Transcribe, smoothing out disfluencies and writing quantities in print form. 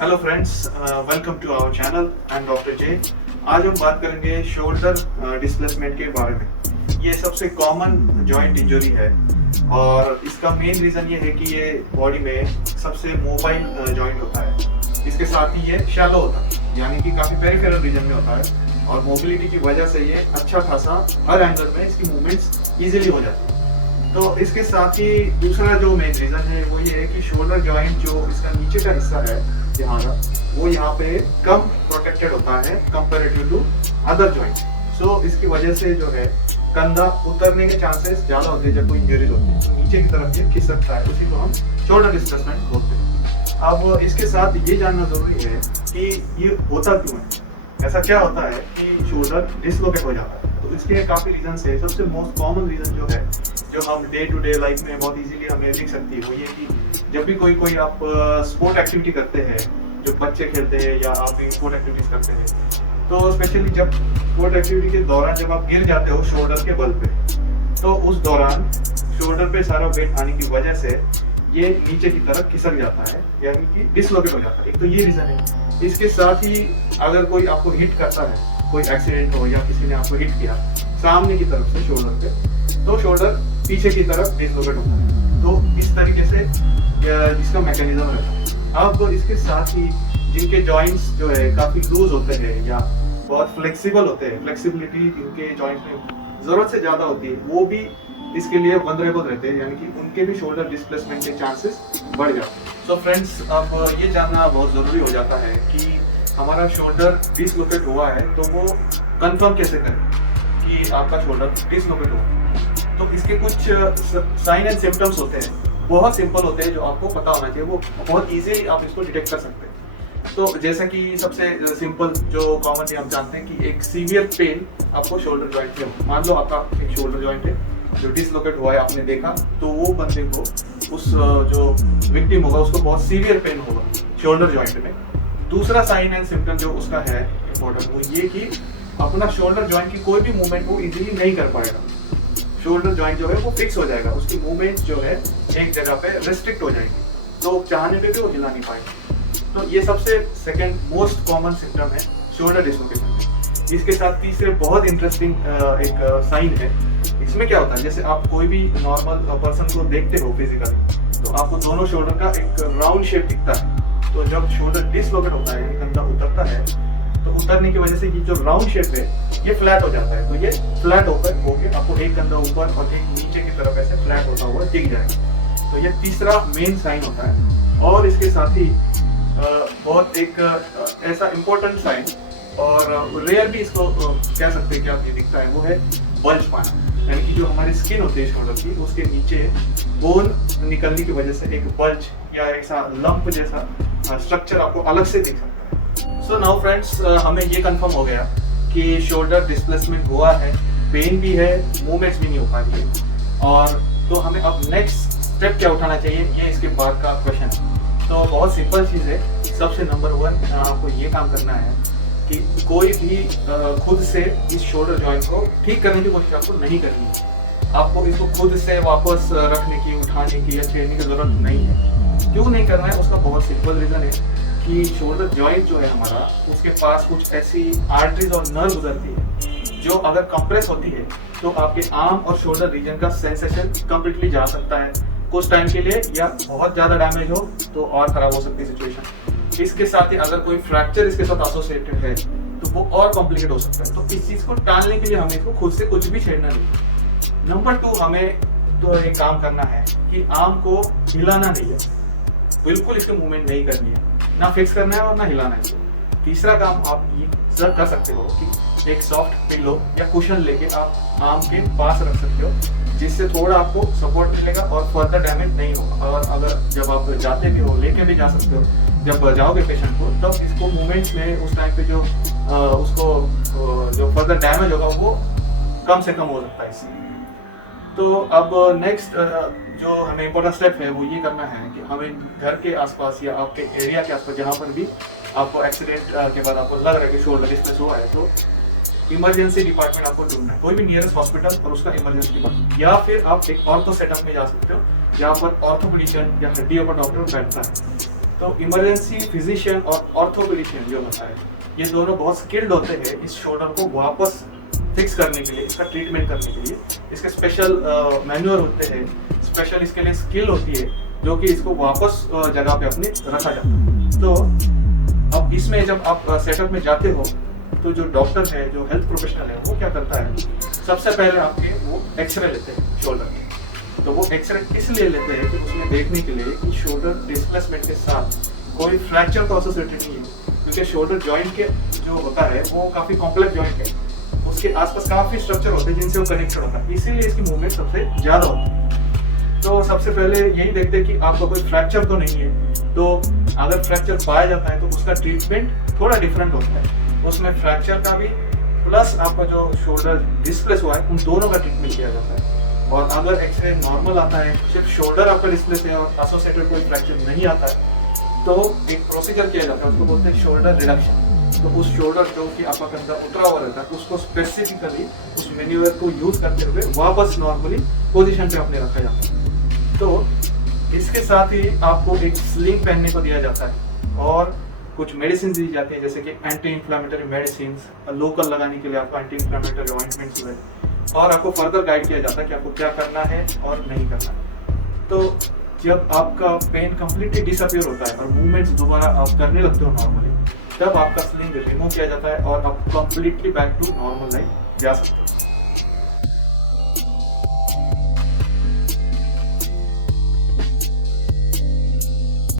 Hello friends, welcome to our channel. I am doctor J. आज हम बात करेंगे शोल्डर डिस्प्लेसमेंट के बारे में। ये सबसे कॉमन जॉइंट इंजरी है और इसका मेन रीज़न ये है कि ये बॉडी में सबसे मोबाइल जॉइंट होता है। इसके साथ ही ये शैलो होता है, यानी कि काफ़ी पेरिफेरल रीजन में होता है और मोबिलिटी की वजह से ये अच्छा खासा हर एंगल में इसकी मूवमेंट्स ईजिली हो जाती है। तो इसके साथ ही दूसरा जो मेन रीज़न है वो ये है कि शोल्डर जॉइंट जो इसका नीचे का हिस्सा है यहाँ का, वो यहाँ पे कम प्रोटेक्टेड होता है कंपेरेटिव टू अदर जॉइंट। सो इसकी वजह से जो है कंधा उतरने के चांसेस ज़्यादा होते हैं जब कोई इंजरीज होती है, तो नीचे की तरफ ये खिसकता है, उसी को हम शोल्डर डिस्प्लेसमेंट बोलते हैं। अब इसके साथ ये जानना जरूरी है कि ये होता क्यों है, ऐसा क्या होता है कि शोल्डर डिसलोकेट हो जाता है। तो इसके काफ़ी रीजन है। सबसे मोस्ट कॉमन रीज़न जो है, जो हम डे टू डे लाइफ में बहुत इजीली हमें दिख सकती है, वो ये कि जब भी कोई आप स्पोर्ट एक्टिविटी करते हैं, जो बच्चे खेलते हैं या आप भी स्पोर्ट एक्टिविटीज करते हैं, तो स्पेशली जब स्पोर्ट एक्टिविटी के दौरान जब आप गिर जाते हो शोल्डर के बल पे, तो उस दौरान शोल्डर पे सारा वेट आने की वजह से ये नीचे की तरफ खिसक जाता है, यानी कि डिसलोकेट हो जाता है। एक तो ये रीज़न है। इसके साथ ही अगर कोई आपको हिट करता है, कोई एक्सीडेंट हो या किसी ने आपको हिट किया सामने की तरफ से शोल्डर पे, तो शोल्डर पीछे की तरफ डिसलोकेट होता है। तो इस तरीके से इसका मैकेनिज्म रहता है। अब इसके साथ ही जिनके जॉइंट्स जो है काफ़ी लूज होते हैं या बहुत फ्लेक्सिबल होते हैं, फ्लेक्सिबिलिटी जिनके जॉइंट्स में ज़रूरत से ज़्यादा होती है, वो भी इसके लिए वनरेबल रहते हैं, यानी कि उनके भी शोल्डर डिस्प्लेसमेंट के चांसेस बढ़ जाते हैं। सो फ्रेंड्स, अब ये जानना बहुत ज़रूरी हो जाता है कि हमारा शोल्डर डिसलोकेट हुआ है तो वो कंफर्म कैसे करें कि आपका शोल्डर डिसलोकेट हुआ। तो इसके कुछ साइन एंड सिम्टम्स होते हैं, बहुत सिंपल होते हैं, जो आपको पता होना चाहिए। वो बहुत इजीली आप इसको डिटेक्ट कर सकते हैं। तो जैसा कि सबसे सिंपल जो कॉमनली हम जानते हैं कि एक सीवियर पेन आपको शोल्डर जॉइंट में, मान लो आपका एक शोल्डर जॉइंट है जो डिसलोकेट हुआ है, आपने देखा, तो वो बंदे को, उस जो विक्टिम होगा, उसको बहुत सीवियर पेन होगा शोल्डर जॉइंट में। दूसरा साइन एंड सिम्टम जो उसका है इम्पोर्टेंट, वो ये कि अपना शोल्डर जॉइंट की कोई भी मूवमेंट वो इजीली नहीं कर पाएगा। शोल्डर जॉइंट जो है वो फिक्स हो जाएगा, उसकी मूवमेंट जो है एक जगह पे रेस्ट्रिक्ट हो जाएगी, तो चाहने पे भी वो हिला नहीं पाएगा। तो ये सबसे सेकंड मोस्ट कॉमन सिम्टम है शोल्डर डिसलोकेशन। इसके साथ तीसरे बहुत इंटरेस्टिंग एक साइन है। इसमें क्या होता है, जैसे आप कोई भी नॉर्मल पर्सन को देखते हो फिजिकल, तो आपको दोनों शोल्डर का एक राउंड शेप दिखता है। तो जब शोल्डर डिसलोकेट होता है, कंधा उतरता है, तो उतरने की वजह से ये जो राउंड शेप है ये फ्लैट हो जाता है। तो ये फ्लैट होकर आपको एक कंधा ऊपर और एक नीचे की तरफ ऐसे फ्लैट होता हुआ दिख जाएगा। तो ये तीसरा मेन साइन होता है। और इसके साथ ही बहुत एक ऐसा इम्पोर्टेंट साइन, और रेयर भी इसको कह सकते हैं कि आप ये दिखता है, वो है बल्ज पाना, यानी कि जो हमारी स्किन होती है शोल्डर की, उसके नीचे बोन निकलने की वजह से एक बल्ज या ऐसा लंप जैसा स्ट्रक्चर आपको अलग से दिख सकता है। सो नाउ फ्रेंड्स, हमें ये कंफर्म हो गया कि शोल्डर डिस्प्लेसमेंट हुआ है, पेन भी है, मूवमेंट्स भी नहीं हो पा रही है, और तो हमें अब नेक्स्ट स्टेप क्या उठाना चाहिए, ये इसके बाद का क्वेश्चन है। तो बहुत सिंपल चीज़ है। सबसे नंबर 1 आपको ये काम करना है कि कोई भी खुद से इस शोल्डर जॉइंट को ठीक करने की कोशिश आपको नहीं करनी है। आपको इसको खुद से वापस रखने की, उठाने की या छेड़ने की जरूरत नहीं है। क्यों नहीं करना है, उसका बहुत सिंपल रीज़न है कि शोल्डर जॉइंट जो है हमारा, उसके पास कुछ ऐसी आर्टरीज और नर्व गुजरती है जो अगर कंप्रेस होती है तो आपके आर्म और शोल्डर रीजन का सेंसेशन कंप्लीटली जा सकता है कुछ टाइम के लिए, या बहुत ज़्यादा डैमेज हो तो और ख़राब हो सकती है सिचुएशन। इसके साथ ही अगर कोई फ्रैक्चर इसके साथ एसोसिएटेड है तो वो और कॉम्प्लिकेट हो सकता है। तो इस चीज़ को टालने के लिए हमें इसको खुद से कुछ भी छेड़ना नहीं। नंबर 2, हमें तो एक काम करना है कि आर्म को हिलाना नहीं है, बिल्कुल इसकी मूवमेंट नहीं करनी है, ना फिक्स करना है और ना हिलाना है। तीसरा काम आप ये कर सकते हो कि एक सॉफ्ट पिलो या कुशन लेके आप आर्म के पास रख सकते हो, जिससे थोड़ा आपको सपोर्ट मिलेगा और फर्दर डैमेज नहीं होगा। और अगर जब आप जाते भी हो, लेके भी जा सकते हो, जब जाओगे पेशेंट को, तब इसको मूवमेंट्स में उस टाइम पे जो उसको जो फर्दर डैमेज होगा वो कम से कम हो सकता है इससे। तो अब नेक्स्ट जो हमें इम्पोर्टेंट स्टेप है वो ये करना है कि हमें घर के आसपास या आपके एरिया के आसपास जहाँ पर भी आपको एक्सीडेंट के बाद आपको लग रहा है कि शोल्डर डिस्प्लेस हुआ है, तो इमरजेंसी डिपार्टमेंट आपको ढूंढना है, कोई भी नियरेस्ट हॉस्पिटल और उसका इमरजेंसी डिपार्टमेंट, या फिर आप एक ऑर्थो सेटअप में जा सकते हो जहाँ पर ऑर्थोपेडिशियन या हड्डियों का डॉक्टर बैठता है। तो इमरजेंसी फिजिशियन और ऑर्थोपेडिशियन जो होता है, ये दोनों बहुत स्किल्ड होते हैं इस शोल्डर को वापस फिक्स करने के लिए, इसका ट्रीटमेंट करने के लिए। इसके स्पेशल मैन्युअर होते हैं, स्पेशल इसके लिए स्किल होती है जो कि इसको वापस जगह पे अपनी रखा जाता है। तो अब इसमें जब आप सेटअप में जाते हो तो जो डॉक्टर है, जो हेल्थ प्रोफेशनल है, वो क्या करता है, सबसे पहले आपके वो एक्सरे लेते हैं शोल्डर के। तो वो एक्सरे इसलिए लेते हैं कि उसमें देखने के लिए कि शोल्डर डिस्प्लेसमेंट के साथ कोई फ्रैक्चर तो एसोसिएटेड नहीं है, क्योंकि शोल्डर जॉइंट के जो होता है वो काफ़ी कॉम्प्लेक्स जॉइंट है, उसके आसपास काफ़ी स्ट्रक्चर होते हैं जिनसे वो कनेक्टेड होता है, इसीलिए इसकी मूवमेंट सबसे ज़्यादा होती है। तो सबसे पहले यही देखते हैं कि आपका कोई फ्रैक्चर तो नहीं है। तो अगर फ्रैक्चर पाया जाता है तो उसका ट्रीटमेंट थोड़ा डिफरेंट होता है, उसमें फ्रैक्चर का भी प्लस आपका जो शोल्डर डिस्प्लेस हुआ है उन दोनों का ट्रीटमेंट किया जाता है। और अगर एक्सरे नॉर्मल आता है, सिर्फ शोल्डर आपका डिस्प्लेस है और एसोसिएटेड कोई फ्रैक्चर नहीं आता है, तो एक प्रोसीजर किया जाता है, उसको बोलते हैं शोल्डर रिडक्शन। तो उस शोल्डर जो कि आपका कंधा उतरा हुआ रहता है उसको स्पेसिफिकली उस मैन्यूअर को यूज करते हुए वापस नॉर्मली पोजीशन पे अपने रखा जाता है। तो इसके साथ ही आपको एक स्लिंग पहनने को दिया जाता है और कुछ मेडिसिन दी जाती है, जैसे कि एंटी इन्फ्लेमेटरी मेडिसिन लोकल लगाने के लिए आपको एंटी इन्फ्लेमेटरी ऑइंटमेंट्स हुए, और आपको फर्दर गाइड किया जाता है कि आपको क्या करना है और नहीं करना है। तो जब आपका पेन कम्प्लीटली डिसअपियर होता है और मूवमेंट्स दोबारा आप करने लगते हो नॉर्मली, तब आपका स्लिंग रिमूव किया जाता है और आप completely back to normal life जा सकते हो।